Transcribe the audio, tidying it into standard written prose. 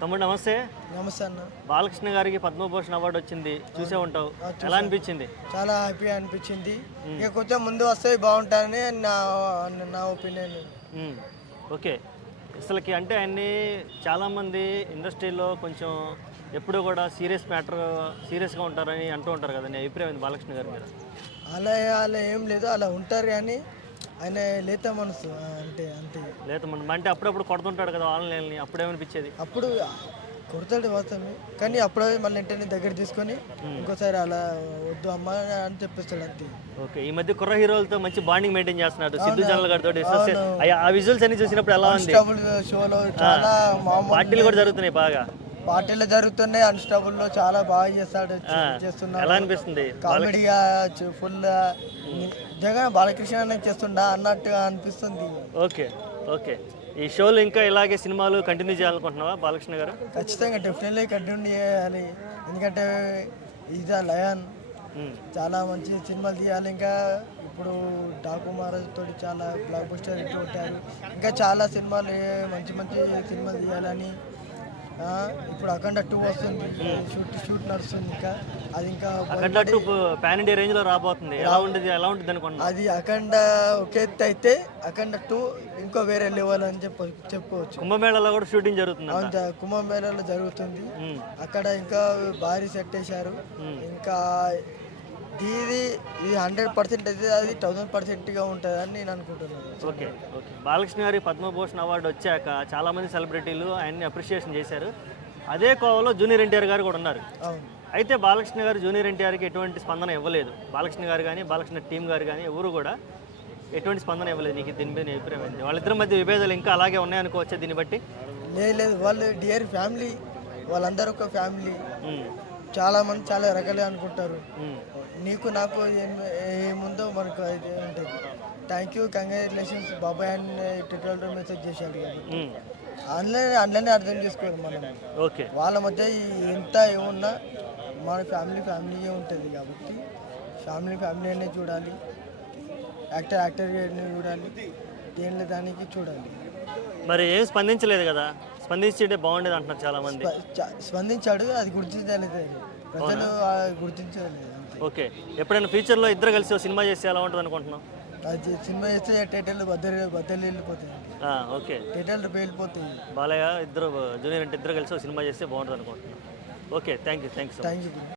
తమ్ముడు నమస్తే. నమస్తే అన్న. బాలకృష్ణ గారికి పద్మభూషణ్ అవార్డు వచ్చింది, చూసే ఉంటావు. ఎలా అనిపించింది? చాలా హ్యాపీ అనిపించింది. ఇక కొంచెం ముందు వస్తే బాగుంటుందని నా ఒపీనియన్. ఓకే, అసలుకి అంటే ఆయన్ని చాలామంది ఇండస్ట్రీలో కొంచెం ఎప్పుడు కూడా సీరియస్గా ఉంటారని అంటూ ఉంటారు కదా, నీ అభిప్రాయం ఏంది బాలకృష్ణ గారి మీద? అలా అలా ఏం లేదు, అలా ఉంటారు కానీ ఆయన లేత మనసు అంటే అంతే. లేత మనసు అంటే అప్పుడప్పుడు కొడుతుంటాడు కదా ఆన్లైన్ని, అప్పుడేమనిపించేది? అప్పుడు కొడతాడు వాస్తవమే, కానీ అప్పుడే మళ్ళీ వెంటనే దగ్గర తీసుకొని ఇంకోసారి అలా వద్దు అమ్మ అని చెప్పేస్తాడు అంతే. ఓకే, ఈ మధ్య కుర్ర హీరోలతో మంచి బాండింగ్ మెయింటైన్ చేస్తున్నాడు సిద్ధు జనరల్ గారితో. ఆ విజువల్స్ అన్ని చూసినప్పుడు ఎలా ఉంది? షోలో చాలా పార్టీలు కూడా జరుగుతున్నాయి, బాగా పార్టీలు జరుగుతున్నాయి. అన్స్టాబుల్ లో చాలా బాగా చేస్తున్నాడు. ఎలా అనిపిస్తుంది? కామెడీగా ఫుల్ జగన్ బాలకృష్ణ చేస్తుండా అన్నట్టుగా అనిపిస్తుంది. ఓకే ఓకే, ఈ షోలు ఇంకా ఇలాగే సినిమాలు కంటిన్యూ చేయాలనుకుంటున్నావా బాలకృష్ణ గారు? ఖచ్చితంగా డెఫినెట్లీ కంటిన్యూ చేయాలి. ఎందుకంటే ఈజ్ అ లయన్, చాలా మంచి సినిమాలు తీయాలి. ఇంకా ఇప్పుడు డాకు మహారాజ్ తోటి చాలా బ్లాక్ బస్టర్ హిట్ కొట్టారు. ఇంకా చాలా సినిమాలు మంచి మంచి సినిమాలు తీయాలని. ఇప్పుడు అఖండ 2 వస్తుంది, షూట్ నడుస్తుంది. ఇంకా అది ఇంకా అఖండ 2 పాన్ ఇండియా రేంజ్ లో రాబోతుంది. ఎలా ఉంటుంది అనుకుంటున్నా? అది అఖండ ఒక ఎత్తు అయితే అఖండ 2 ఇంకో వేరే లెవెల్ అని చెప్పుకోవచ్చు. కుంభమేళాలో కూడా షూటింగ్ జరుగుతుంది. అవును, కుంభమేళాలో జరుగుతుంది. అక్కడ ఇంకా భారీ సెట్ వేశారు. ఇంకా ఇది 100% అయితే అది 1000%గా ఉంటుంది అని నేను అనుకుంటున్నాను. ఓకే ఓకే, బాలకృష్ణ గారి పద్మభూషణ్ అవార్డు వచ్చాక చాలామంది సెలబ్రిటీలు ఆయన్ని అప్రిషియేషన్ చేశారు. అదే కోవలో జూనియర్ ఎన్టీఆర్ గారు కూడా ఉన్నారు. అయితే బాలకృష్ణ గారు జూనియర్ ఎన్టీఆర్కి ఎటువంటి స్పందన ఇవ్వలేదు. బాలకృష్ణ గారు కానీ బాలకృష్ణ టీం గారు కానీ ఎవరు కూడా ఎటువంటి స్పందన ఇవ్వలేదు. నీకు దీని మీద అభిప్రాయం ఏంటి? వాళ్ళిద్దరి మధ్య విభేదాలు ఇంకా అలాగే ఉన్నాయనుకోవచ్చా దీన్ని బట్టి? లేదు, వాళ్ళు డియర్ ఫ్యామిలీ, వాళ్ళందరూ ఒక ఫ్యామిలీ. చాలా మంది చాలా రకాలుగా అనుకుంటారు. నీకు నాకు ఏముందో మనకు అయితే ఉంటుంది. థ్యాంక్ యూ, కంగ్రాచులేషన్స్ బాబాయ్ అని ట్విట్టర్లో మెసేజ్ చేశాడు. కాబట్టి అందులోనే అర్థం చేసుకోవాలి మనం. ఓకే, వాళ్ళ మధ్య ఎంత ఏమున్నా మన ఫ్యామిలీయే ఉంటుంది. కాబట్టి ఫ్యామిలీ అనే చూడాలి, యాక్టర్ చూడాలి, దేనిలో దానికి చూడాలి. మరి ఏం స్పందించలేదు కదా, స్పందించింటే బాగుండేది అంటున్నారు చాలా మంది. స్పందించాడు, అది గుర్తించలేదు, ప్రజలు గుర్తించలేదు. ఓకే, ఎప్పుడైనా ఫ్యూచర్లో ఇద్దరు కలిసి సినిమా చేస్తే ఎలా ఉంటుంది అనుకుంటున్నాం? అది సినిమా చేస్తే థియేటర్లు బద్దలు వెళ్ళిపోతాయి. ఓకే, థియేటర్లు వెళ్ళిపోతాయి. బాలయ్య ఇద్దరు జూనియర్ అంటే ఇద్దరు కలిసి సినిమా చేస్తే బాగుంటుంది అనుకుంటున్నాం. Okay, thank you.